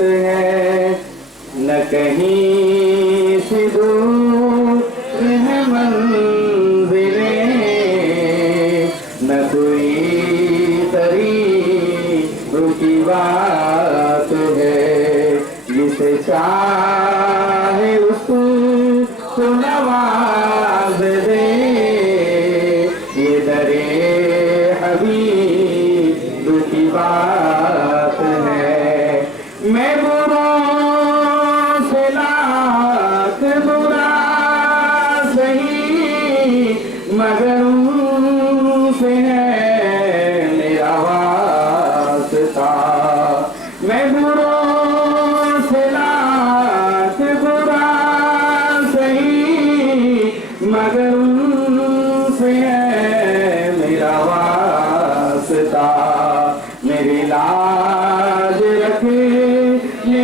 है, न कहीं से दूर है मंजिलें, न कोई करीब की बात है। जिसे चाहे उसको नवाज दे, ये दरे हबीब की बात है। मैं बुरों से लाख बुरा सही, मगर उनसे है मेरा वास्ता। मैं बुरों से लाख बुरा सही, मगर उनसे है मेरा वास्ता। मेरी लाज रखे ये